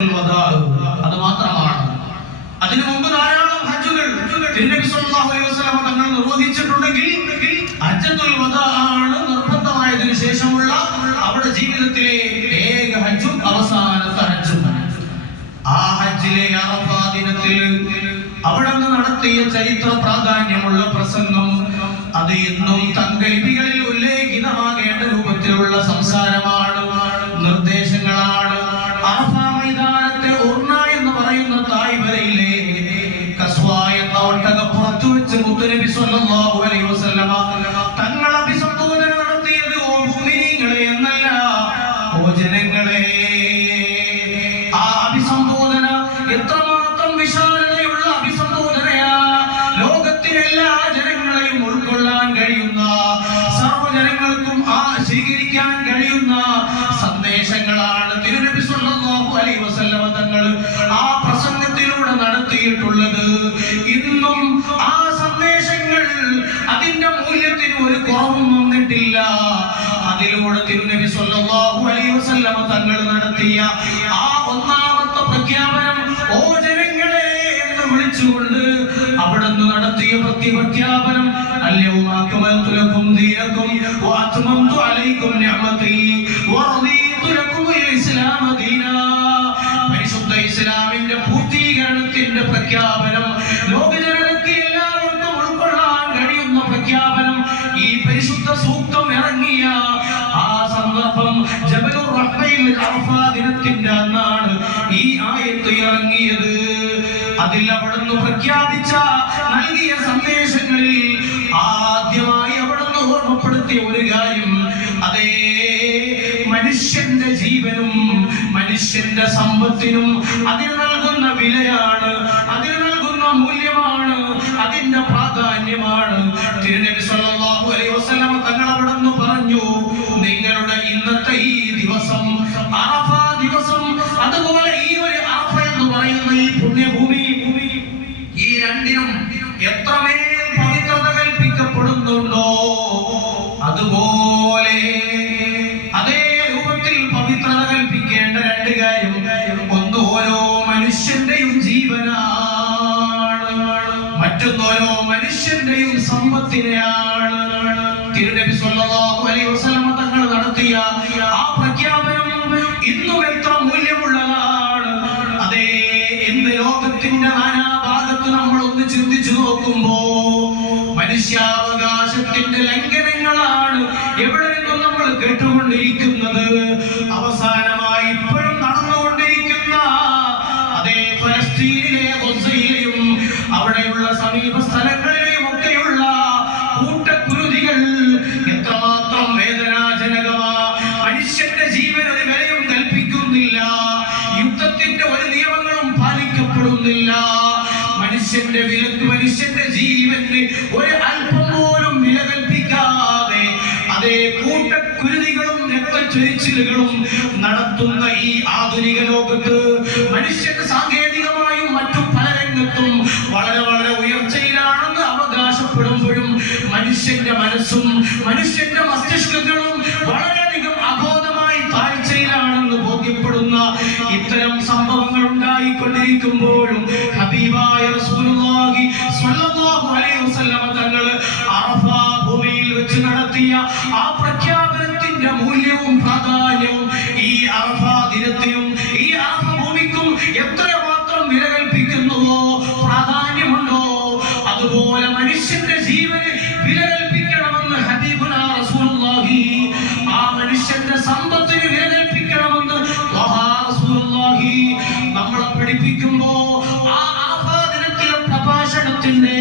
അത് മാത്രമാണ്. അതിനു മുമ്പ് ധാരാളം ഹജ്ജുകൾ തങ്ങൾ നിർവഹിച്ചിട്ടുണ്ടെങ്കിൽ ഹജ്ജത്തുൽ ആണ് നിർബന്ധമായതിനു ശേഷമുള്ള അവരുടെ ജീവിതത്തിലെ ഏക ഹജ്ജും അവസാനത്തെ ഹജ്ജും. ആ ഹജ്ജിലെ അറഫാ ദിനത്തിൽ അവിടെ നടത്തിയ ചരിത്ര പ്രാധാന്യമുള്ള പ്രസംഗം അത് ഇന്നും തങ്കലിപികളിൽ ഉല്ലേഖിതമാകേണ്ട രൂപത്തിലുള്ള വെച്ച് മുത്തുനബി സ്വല്ലല്ലാഹു അലൈഹി വസല്ലമ തങ്ങൾ അഭിസംബോധന നടത്തിയത് ഓ മുഅ്മിനീങ്ങളെ എന്നല്ല ഓ ജനങ്ങളെ. ആ അഭിസംബോധന എത്രമാത്രം വിശാലതയുള്ള അഭിസംബോധനയാ. ലോകത്തിലെ എല്ലാ ജനങ്ങളെയും ഉൾക്കൊള്ളാൻ കഴിയുന്ന സർവജനങ്ങൾക്കും ആ സ്വീകരിക്കാൻ കഴിയുന്ന സന്ദേശങ്ങളാണ് തിരുനബി സല്ലല്ലാഹു അലൈഹി വസല്ലമ തങ്ങൾ ആ ഒരു കുറവും വന്നിട്ടില്ല. അതിലൂടെ തിരുനബി സല്ലല്ലാഹു അലൈഹി വസല്ലം തങ്ങൾ നടത്തിയ ആ ഒന്നാമത്തെ പ്രഖ്യാപനം ഓ ജനങ്ങളെ എന്ന് വിളിച്ചുകൊണ്ട് അവിടുന്ന് നടത്തിയ പ്രത്യപ്രഖ്യാപനം പ്രഖ്യാപനം പരിശുദ്ധ ഇസ്ലാമിന്റെ പൂർത്തീകരണത്തിന്റെ പ്രഖ്യാപനം ദിനത്തിന്റെ അന്നാണ് ഈ ആയത്ത് ഇറങ്ങിയത്. അതിൽ അവിടുന്ന് പ്രഖ്യാപിച്ച നൽകിയ സന്ദേശങ്ങളിൽ ആദ്യമായി അവിടുന്ന് ഓർമ്മപ്പെടുത്തിയ ഒരു കാര്യം. അതേ മനുഷ്യന്റെ ജീവനും മനുഷ്യന്റെ സമ്പത്തിനും അതിന് നൽകുന്ന വിലയാണ് അതിന് നൽകുന്ന മൂല്യമാണ് അതിന്റെ പ്രാധാന്യമാണ്. ദിവസം അറഫ ദിവസം അതുപോലെ ഈ ഒരു അറഫ എന്ന് പറയുന്ന ഈ പുണ്യഭൂമി ഈ രണ്ടിനും എത്രമേൽ പവിത്രത കൽപ്പിക്കപ്പെടുന്നുണ്ടോ? അതുപോലെ അതേ രൂപത്തിൽ പവിത്രത കൽപ്പിക്കേണ്ട രണ്ട് കാര്യം. ഒന്ന് ഓരോ മനുഷ്യന്റെയും ജീവനാണ്. മറ്റൊന്ന് ഓരോ മനുഷ്യന്റെയും സമ്പത്തിനെയാണ്. തിരുനബി സല്ലല്ലാഹു അലൈഹി വസല്ലം തങ്ങൾ നടത്തിയ ആ ലോകത്തിന്റെ നാനാഭാഗത്ത് നമ്മൾ ഒന്ന് ചിന്തിച്ചു നോക്കുമ്പോ മനുഷ്യാവകാശത്തിന്റെ ലംഘനങ്ങളാണ് എവിടെ നിന്നും നമ്മൾ കേട്ടുകൊണ്ടിരിക്കുന്നത്? അവസാനമായി ഇപ്പോഴും നടന്നുകൊണ്ടിരിക്കുന്ന അതേ ഫലസ്തീനിലെ അവിടെയുള്ള സമീപ മനുഷ്യന്റെ വിലക്ക് മനുഷ്യന്റെ ജീവന് ഒരു അല്പം പോലും വില കൽപ്പിക്കാതെ അതേ കൂട്ടക്കുരുതികളും രക്തച്ചൊരിച്ചിലുകളും നടത്തുന്ന ഈ ആധുനിക ലോകത്ത് മനുഷ്യന്റെ സാങ്കേതികമായും മറ്റു പല രംഗത്തും വളരെ വളരെ ഉയർച്ചയിലാണെന്ന് അവകാശപ്പെടുമ്പോഴും മനുഷ്യന്റെ മനസ്സും മനുഷ്യന്റെ മസ്തിഷ്കങ്ങളും വളരെയധികം അബോധമായി താഴ്ചയിലാണെന്ന് ബോധ്യപ്പെടുന്ന ഇത്തരം ഉണ്ടായിക്കൊണ്ടിരിക്കുമ്പോഴും ഹബീബായ റസൂലുള്ളാഹി സ്വല്ലല്ലാഹു അലൈഹി വസല്ലമ തങ്ങൾ അറഫ ഭൂമിയിൽ വെച്ച് നടത്തിയ ആ പ്രഖ്യാപനത്തിന്റെ മൂല്യവും പ്രാധാന്യവും ഈ അറഫ ദിനത്തിനും ഈ അറഫ ഭൂമിക്കും എത്രമാത്രം നമ്മളെ ആ ആഫാ ദിനത്തിലെ പ്രഭാഷണത്തിന്റെ